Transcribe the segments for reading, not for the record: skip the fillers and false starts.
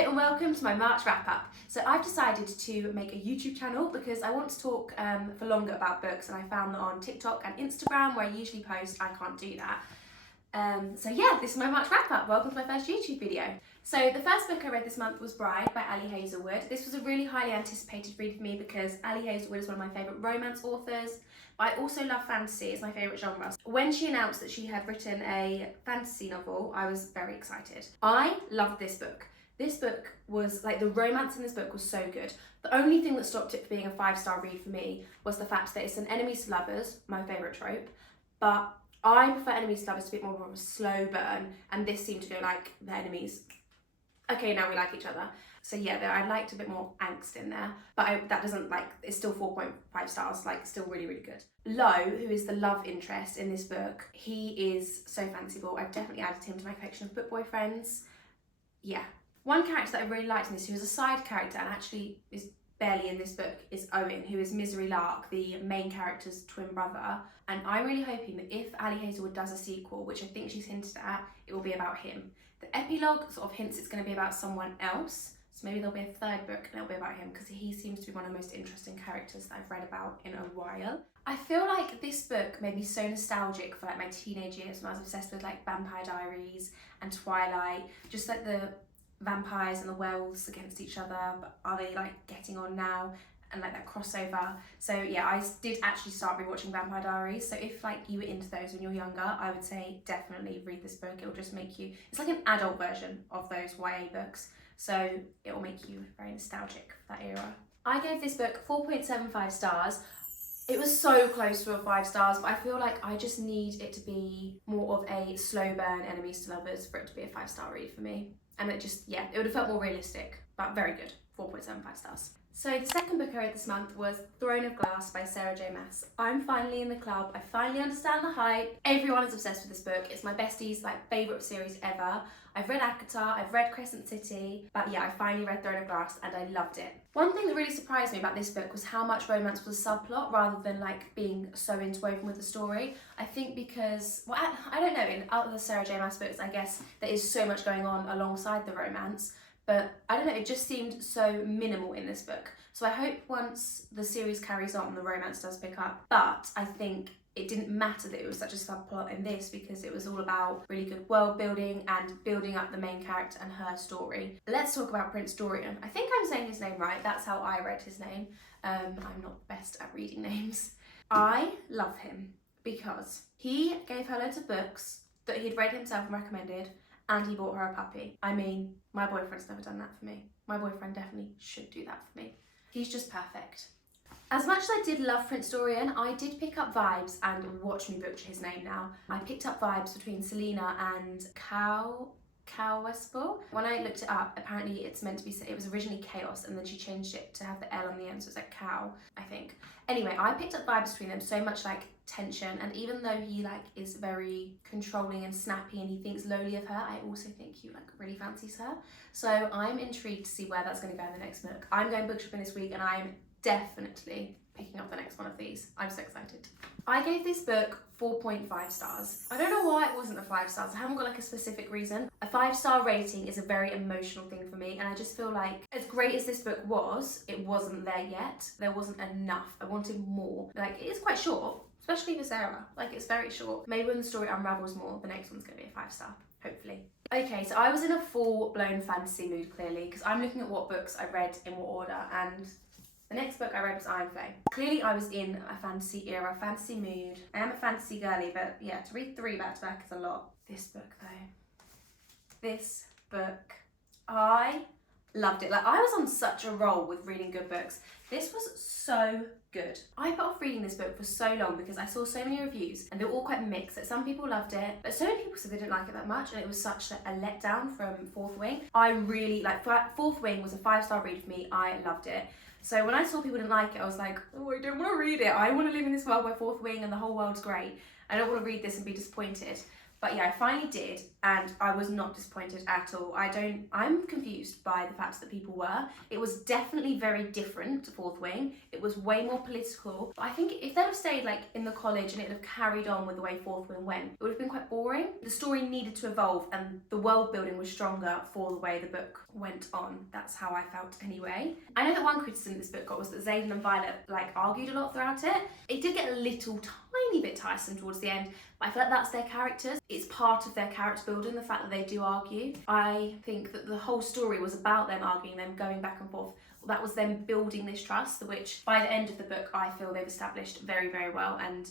Hello and welcome to my March wrap up. So I've decided to make a YouTube channel because I want to talk for longer about books, and I found that on TikTok and Instagram, where I usually post, I can't do that. So yeah, this is my March wrap up. Welcome to my first YouTube video. So the first book I read this month was Bride by Ali Hazelwood. This was a really highly anticipated read for me because Ali Hazelwood is one of my favourite romance authors. But I also love fantasy, it's my favourite genre. When she announced that she had written a fantasy novel, I was very excited. I loved this book. This book was, like, the romance in this book was so good. The only thing that stopped it from being a 5-star read for me was the fact that it's an enemies to lovers, my favourite trope, but I prefer enemies to lovers to be more of a slow burn, and this seemed to go like the enemies, okay, now we like each other. So yeah, I liked a bit more angst in there, but that doesn't, like, it's still 4.5 stars, like, still really, really good. Lo, who is the love interest in this book, he is so fanciful. I've definitely added him to my collection of book boyfriends. Yeah. One character that I really liked in this, who was a side character and actually is barely in this book, is Owen, who is Misery Lark, the main character's twin brother. And I'm really hoping that if Ali Hazelwood does a sequel, which I think she's hinted at, it will be about him. The epilogue sort of hints it's going to be about someone else, so maybe there'll be a third book and it'll be about him, because he seems to be one of the most interesting characters that I've read about in a while. I feel like this book made me so nostalgic for, like, my teenage years when I was obsessed with, like, Vampire Diaries and Twilight, just like the vampires and the werewolves against each other, but are they, like, getting on now, and, like, that crossover. So yeah, I did actually start rewatching Vampire Diaries, so if, like, you were into those when you were younger, I would say definitely read this book. It'll just make you, it's like an adult version of those YA books, so it will make you very nostalgic for that era. I gave this book 4.75 stars. It was so close to a 5 stars, but I feel like I just need it to be more of a slow burn enemies to lovers for it to be a 5-star read for me. And it just, yeah, it would have felt more realistic, but very good, 4.75 stars. So the second book I read this month was Throne of Glass by Sarah J Maas. I'm finally in the club, I finally understand the hype. Everyone is obsessed with this book. It's my bestie's, like, favourite series ever. I've read ACOTAR, I've read Crescent City, but yeah, I finally read Throne of Glass and I loved it. One thing that really surprised me about this book was how much romance was a subplot rather than, like, being so interwoven with the story. I think because, well, I don't know, in other Sarah J Maas books, I guess there is so much going on alongside the romance, but I don't know, it just seemed so minimal in this book. So I hope once the series carries on, the romance does pick up, but I think it didn't matter that it was such a subplot in this because it was all about really good world building and building up the main character and her story. Let's talk about Prince Dorian. I think I'm saying his name right, that's how I read his name. I'm not best at reading names. I love him because he gave her loads of books that he'd read himself and recommended, and he bought her a puppy. I mean, my boyfriend's never done that for me. My boyfriend definitely should do that for me. He's just perfect. As much as I did love Prince Dorian, I did pick up vibes, and watch me butcher his name now. I picked up vibes between Selena and Cowespo. When I looked it up, apparently it's meant to be, it was originally Chaos, and then she changed it to have the L on the end, so it's like Cow, I think. Anyway, I picked up vibes between them, so much, like, tension, and even though he, like, is very controlling and snappy and he thinks lowly of her, I also think he, like, really fancies her. So I'm intrigued to see where that's going to go in the next book. I'm going book shopping this week and I'm definitely picking up the next one of these. I'm so excited. I gave this book 4.5 stars. I don't know why it wasn't a 5 stars. I haven't got, like, a specific reason. A 5-star rating is a very emotional thing for me, and I just feel like as great as this book was, it wasn't there yet. There wasn't enough. I wanted more. Like, it is quite short, especially for Sarah. Like, it's very short. Maybe when the story unravels more, the next one's going to be a 5-star, hopefully. Okay, so I was in a full-blown fantasy mood, clearly, because I'm looking at what books I read in what order, and the next book I read was Iron Flame. Clearly I was in a fantasy era, fantasy mood. I am a fantasy girly, but yeah, to read 3 back to back is a lot. This book though, this book, I loved it. Like, I was on such a roll with reading good books. This was so good. I put off reading this book for so long because I saw so many reviews and they were all quite mixed. That some people loved it, but so many people said they didn't like it that much, and it was such a letdown from Fourth Wing. I really, like, Fourth Wing was a 5-star read for me. I loved it. So when I saw people didn't like it, I was like, oh, I don't want to read it. I want to live in this world where Fourth Wing and the whole world's great. I don't want to read this and be disappointed. But yeah, I finally did. and I was not disappointed at all. I'm confused by the fact that people were. It was definitely very different to Fourth Wing. It was way more political. I think if they'd have stayed like in the college and it'd have carried on with the way Fourth Wing went, it would have been quite boring. The story needed to evolve and the world building was stronger for the way the book went on. That's how I felt anyway. I know that one criticism this book got was that Xaden and Violet like argued a lot throughout it. It did get a little tiny bit tiresome towards the end, but I feel like that's their characters. It's part of their character building, the fact that they do argue. I think that the whole story was about them arguing, them going back and forth. That was them building this trust, which by the end of the book, I feel they've established very, very well. And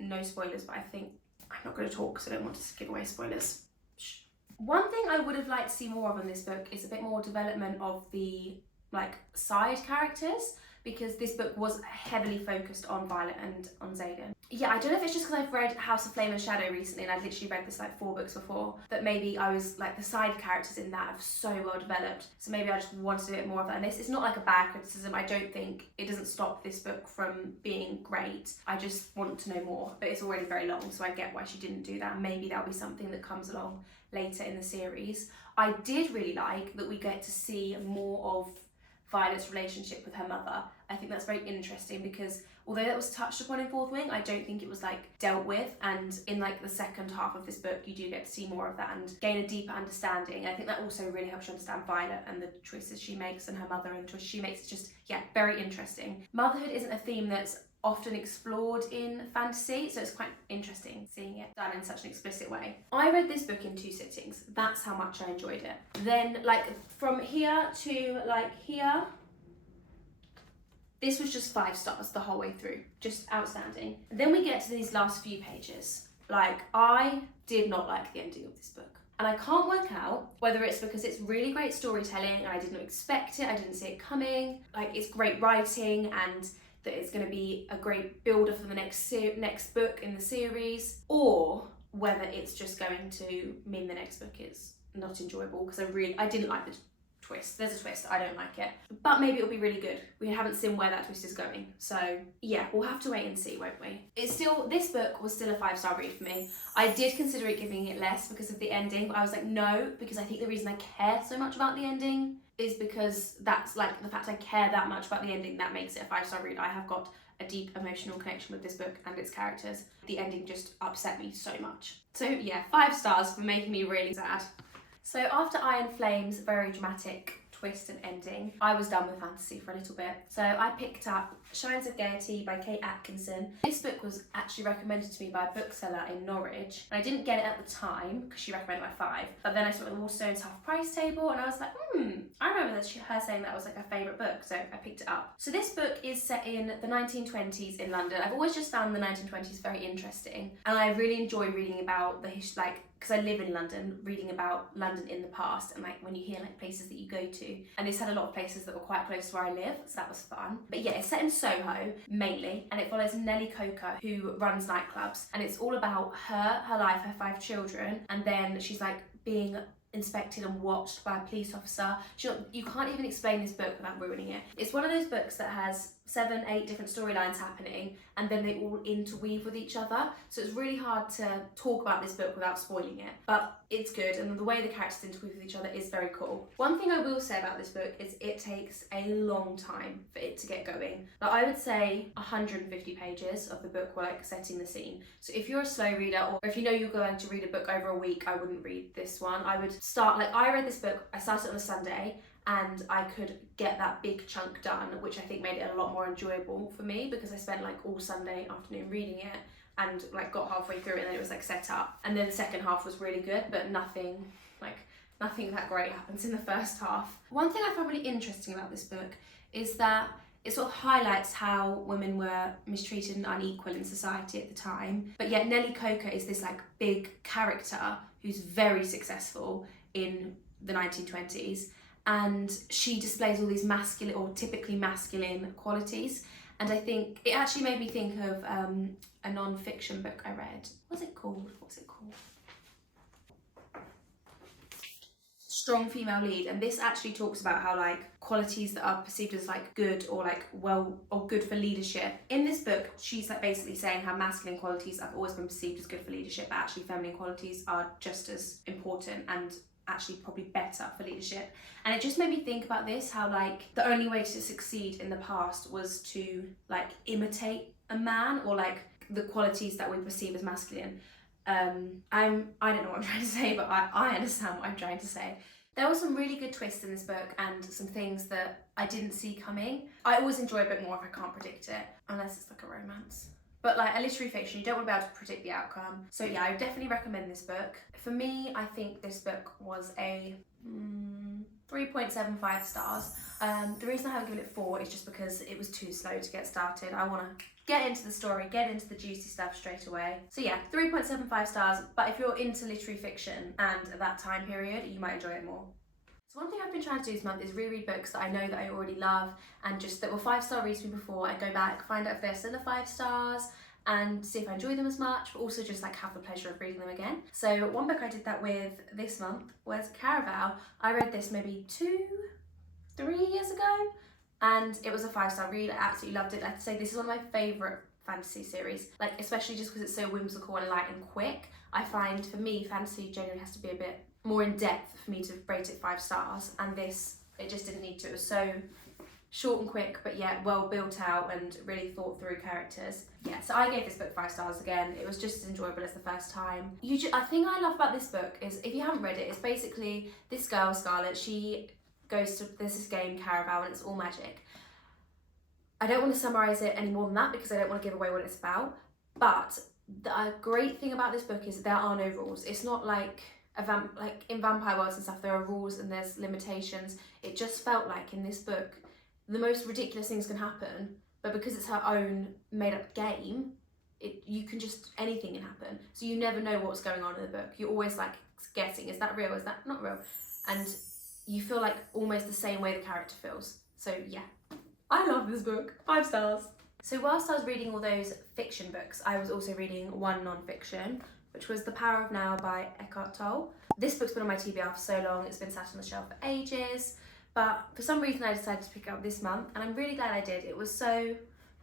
no spoilers, but I think I'm not going to talk because I don't want to give away spoilers. Shh. One thing I would have liked to see more of in this book is a bit more development of the like side characters, because this book was heavily focused on Violet and on Xaden. Yeah, I don't know if it's just because I've read House of Flame and Shadow recently and I'd literally read this like 4 books before, that maybe I was like, the side characters in that have so well developed, so maybe I just wanted a bit more of that. And this is not like a bad criticism. I don't think it doesn't stop this book from being great. I just want to know more, but it's already very long, so I get why she didn't do that. Maybe that'll be something that comes along later in the series. I did really like that we get to see more of Violet's relationship with her mother. I think that's very interesting because although that was touched upon in Fourth Wing, I don't think it was like dealt with, and in like the second half of this book you do get to see more of that and gain a deeper understanding. I think that also really helps you understand Violet and the choices she makes and her mother and the choices she makes. It's just, yeah, very interesting. Motherhood isn't a theme that's often explored in fantasy, so it's quite interesting seeing it done in such an explicit way. I read this book in 2 sittings. That's how much I enjoyed it. Then like from here to like here, this was just 5 stars the whole way through, just outstanding. Then we get to these last few pages. Like, I did not like the ending of this book. And I can't work out whether it's because it's really great storytelling and I didn't expect it, I didn't see it coming, like it's great writing and that it's going to be a great builder for the next book in the series, or whether it's just going to mean the next book is not enjoyable because I didn't like the twist. There's a twist, I don't like it, but maybe it'll be really good. We haven't seen where that twist is going, so yeah, we'll have to wait and see, won't we? This book was still a 5-star read for me. I did consider it giving it less because of the ending, but I was like no, because I think the reason I care so much about the ending is because that's like the fact I care that much about the ending, that makes it a 5-star read. I have got a deep emotional connection with this book and its characters. The ending just upset me so much. So yeah, 5 stars for making me really sad. So after Iron Flame's very dramatic twist and ending, I was done with fantasy for a little bit. So I picked up Shines of Gaiety by Kate Atkinson. This book was actually recommended to me by a bookseller in Norwich, and I didn't get it at the time because she recommended like 5, but then I saw it on the Waterstones half price table and I was like, I remember her saying that was like her favourite book, so I picked it up. So this book is set in the 1920s in London. I've always just found the 1920s very interesting, and I really enjoy reading about the history, like, because I live in London, reading about London in the past and like when you hear like places that you go to. And this had a lot of places that were quite close to where I live, so that was fun. But yeah, it's set in Soho mainly, and it follows Nellie Coker, who runs nightclubs, and it's all about her life, her 5 children, and then she's like being inspected and watched by a police officer. You can't even explain this book without ruining it. It's one of those books that has 7, 8 different storylines happening and then they all interweave with each other, so it's really hard to talk about this book without spoiling it, but it's good, and the way the characters interweave with each other is very cool. One thing I will say about this book is it takes a long time for it to get going. Like, I would say 150 pages of the book were like setting the scene, so if you're a slow reader or if you know you're going to read a book over a week, I wouldn't read this one. I would start, like I read this book, I started on a Sunday and I could get that big chunk done, which I think made it a lot more enjoyable for me because I spent like all Sunday afternoon reading it and like got halfway through it and then it was like set up, and then the second half was really good, but nothing that great happens in the first half. One thing I found really interesting about this book is that it sort of highlights how women were mistreated and unequal in society at the time, but yet Nellie Coker is this like big character who's very successful in the 1920s, and she displays all these masculine or typically masculine qualities. And I think it actually made me think of a non-fiction book I read. What's it called? strong female lead, and this actually talks about how like qualities that are perceived as like good or like well or good for leadership. In this book, she's like basically saying how masculine qualities have always been perceived as good for leadership, but actually feminine qualities are just as important and actually probably better for leadership. And it just made me think about this, how like the only way to succeed in the past was to like imitate a man or like the qualities that we perceive as masculine. I don't know what I'm trying to say, but I understand what I'm trying to say. There were some really good twists in this book and some things that I didn't see coming. I always enjoy a bit more if I can't predict it, unless it's like a romance. But like a literary fiction, you don't want to be able to predict the outcome. So yeah, I would definitely recommend this book. For me, I think this book was a 3.75 stars. The reason I haven't given it 4 is just because it was too slow to get started. I want to get into the story, get into the juicy stuff straight away. So yeah, 3.75 stars, but if you're into literary fiction and at that time period, you might enjoy it more. So one thing I've been trying to do this month is reread books that I know that I already love and just that were 5-star reads for me before, and go back, find out if they're still 5 stars and see if I enjoy them as much, but also just like have the pleasure of reading them again. So one book I did that with this month was Caraval. I read this maybe 2-3 years ago, and it was a 5-star read. I absolutely loved it. I'd say this is one of my favourite fantasy series, like especially just because it's so whimsical and light and quick. I find for me fantasy generally has to be a bit more in depth for me to rate it 5 stars, and this, it just didn't need to. It was so short and quick, but yet well built out and really thought through characters. Yeah, so I gave this book 5 stars again. It was just as enjoyable as the first time. I think I love about this book is, if you haven't read it, it's basically this girl, Scarlett, she goes to, there's this game, Caraval, and it's all magic. I don't want to summarise it any more than that because I don't want to give away what it's about, but the great thing about this book is there are no rules. It's not like like in Vampire Worlds and stuff, there are rules and there's limitations. It just felt like in this book, the most ridiculous things can happen, but because it's her own made-up game, you can just, anything can happen. So you never know what's going on in the book. You're always like guessing, is that real, is that not real? And you feel like almost the same way the character feels. So yeah, I love this book, 5 stars. So whilst I was reading all those fiction books, I was also reading one non-fiction, which was The Power of Now by Eckhart Tolle. This book's been on my TBR for so long, it's been sat on the shelf for ages, but for some reason I decided to pick it up this month, and I'm really glad I did. It was so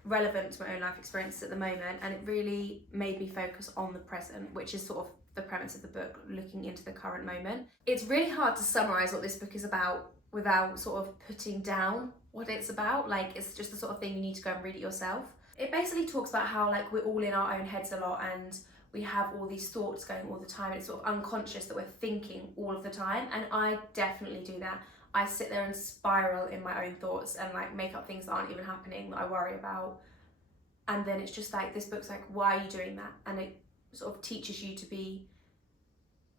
relevant to my own life experiences at the moment, and it really made me focus on the present, which is sort of the premise of the book, looking into the current moment. It's really hard to summarise what this book is about without sort of putting down what it's about. Like, it's just the sort of thing you need to go and read it yourself. It basically talks about how like we're all in our own heads a lot, and we have all these thoughts going all the time, and it's sort of unconscious that we're thinking all of the time, and I definitely do that. I sit there and spiral in my own thoughts and like make up things that aren't even happening that I worry about. And then it's just like, this book's like, why are you doing that? And it sort of teaches you to be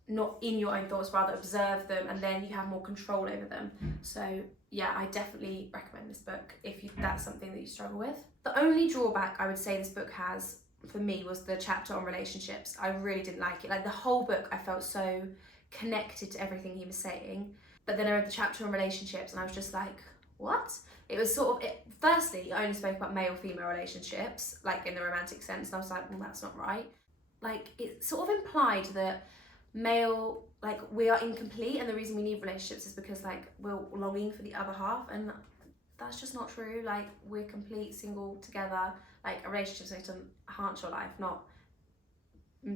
not in your own thoughts, rather observe them, and then you have more control over them. So yeah, I definitely recommend this book if that's something that you struggle with. The only drawback I would say this book has for me was the chapter on relationships. I really didn't like it. Like the whole book, I felt so connected to everything he was saying. But then I read the chapter on relationships and I was just like, what? It was sort of, firstly, I only spoke about male-female relationships, like in the romantic sense, and I was like, well, that's not right. Like, it sort of implied that male, like, we are incomplete, and the reason we need relationships is because, like, we're longing for the other half, and that's just not true. Like, we're complete, single, together. Like, a relationship is supposed to enhance your life, not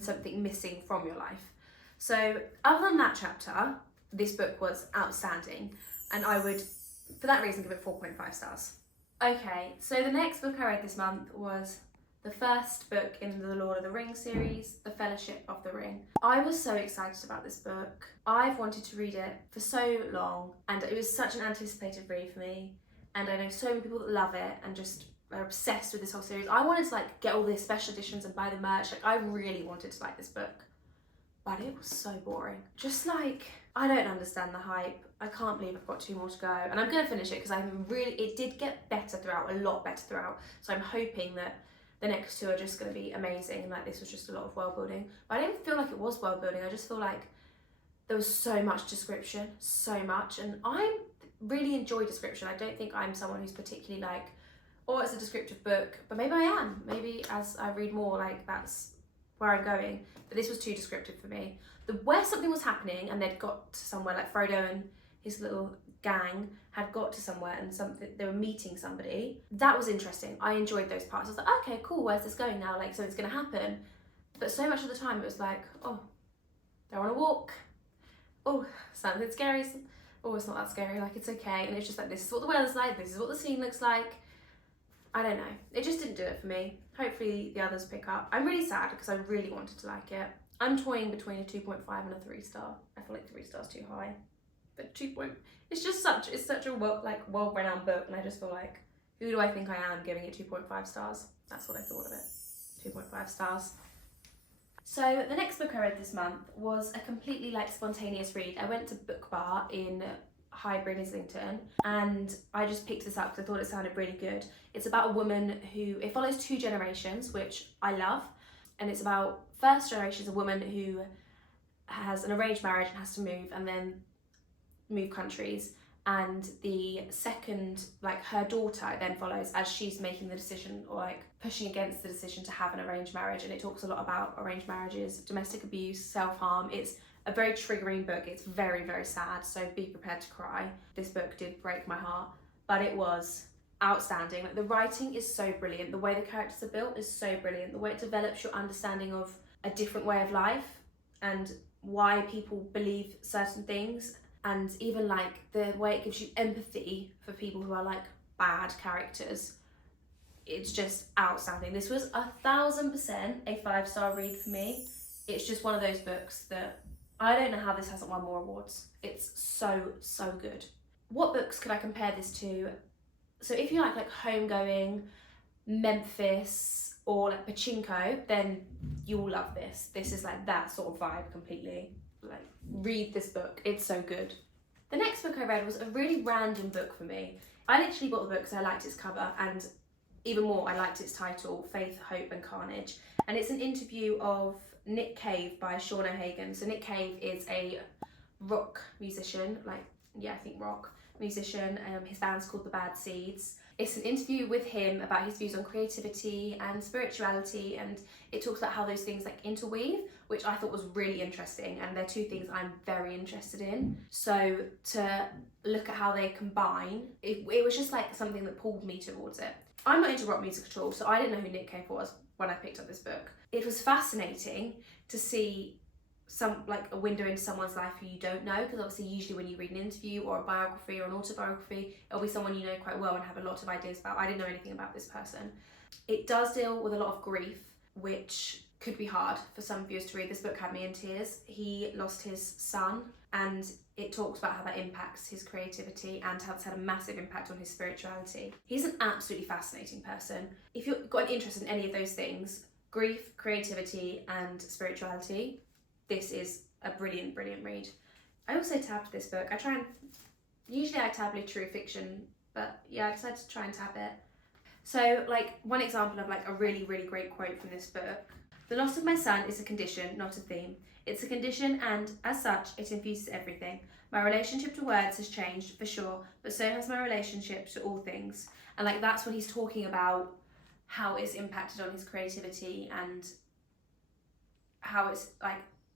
something missing from your life. So, other than that chapter, this book was outstanding, and I would, for that reason, give it 4.5 stars. Okay, so the next book I read this month was the first book in the Lord of the Rings series, The Fellowship of the Ring. I was so excited about this book. I've wanted to read it for so long, and it was such an anticipated read for me, and I know so many people that love it and just are obsessed with this whole series. I wanted to like get all the special editions and buy the merch. Like, I really wanted to like this book, but it was so boring. Just like, I don't understand the hype. I can't believe I've got 2 more to go, and I'm gonna finish it because it did get better throughout, a lot better throughout. So I'm hoping that the next 2 are just gonna be amazing, and like this was just a lot of world building. But I didn't feel like it was world building. I just feel like there was so much description, so much, and I really enjoy description. I don't think I'm someone who's particularly like, oh, it's a descriptive book, but maybe I am. Maybe as I read more, like that's where I'm going, but this was too descriptive for me. Where something was happening and they'd got to somewhere, like Frodo and his little gang had got to somewhere and they were meeting somebody, that was interesting. I enjoyed those parts. I was like, okay, cool, where's this going now? Like, so it's gonna happen. But so much of the time it was like, oh, they're on a walk. Oh, something scary. Oh, it's not that scary, like it's okay. And it's just like, this is what the weather's like, this is what the scene looks like. I don't know, it just didn't do it for me. Hopefully the others pick up. I'm really sad because I really wanted to like it. I'm toying between a 2.5 and a 3 star. I feel like 3 stars too high. But it's such a well-renowned book, and I just feel like, who do I think I am giving it 2.5 stars? That's what I thought of it, 2.5 stars. So the next book I read this month was a completely like spontaneous read. I went to Book Bar in Highbury, Islington, and I just picked this up because I thought it sounded really good. It's about a woman it follows 2 generations, which I love, and it's about first generation is a woman who has an arranged marriage and has to move and then move countries, and the second, like her daughter, then follows as she's making the decision or like pushing against the decision to have an arranged marriage. And it talks a lot about arranged marriages, domestic abuse, self-harm. It's a very triggering book. It's very, very sad, so be prepared to cry. This book did break my heart, but it was outstanding. Like, the writing is so brilliant, the way the characters are built is so brilliant, the way it develops your understanding of a different way of life and why people believe certain things, and even like the way it gives you empathy for people who are like bad characters. It's just outstanding. This was 1000% a 5-star read for me. It's just one of those books that I don't know how this hasn't won more awards. It's so, so good. What books could I compare this to? So if you like Homegoing, Memphis, or like Pachinko, then you'll love this. This is like that sort of vibe completely. Like, read this book, it's so good. The next book I read was a really random book for me. I literally bought the book because I liked its cover, and even more, I liked its title, Faith, Hope and Carnage. And it's an interview of Nick Cave by Sean O'Hagan. So Nick Cave is a rock musician, I think rock musician. His band's called The Bad Seeds. It's an interview with him about his views on creativity and spirituality, and it talks about how those things like interweave, which I thought was really interesting, and they're 2 things I'm very interested in. So to look at how they combine, it was just like something that pulled me towards it. I'm not into rock music at all, so I didn't know who Nick Cave was when I picked up this book. It was fascinating to see a window into someone's life who you don't know, because obviously usually when you read an interview or a biography or an autobiography, it'll be someone you know quite well and have a lot of ideas about. I didn't know anything about this person. It does deal with a lot of grief, which could be hard for some viewers to read. This book had me in tears. He lost his son, and it talks about how that impacts his creativity and how it's had a massive impact on his spirituality. He's an absolutely fascinating person. If you've got an interest in any of those things, grief, creativity and spirituality, this is a brilliant, brilliant read. I also tabbed this book. Usually I tab true fiction, but yeah, I decided to try and tab it. So one example of a really, really great quote from this book. The loss of my son is a condition, not a theme. It's a condition, and as such, it infuses everything. My relationship to words has changed, for sure, but so has my relationship to all things. And that's when he's talking about how it's impacted on his creativity and how it's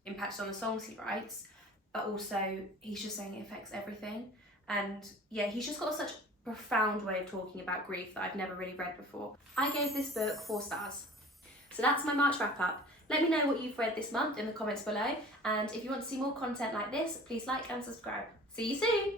impacted on the songs he writes, but also he's just saying it affects everything. And yeah, he's just got such a profound way of talking about grief that I've never really read before. I gave this book 4 stars. So that's my March wrap up. Let me know what you've read this month in the comments below, and if you want to see more content like this, please like and subscribe. See you soon!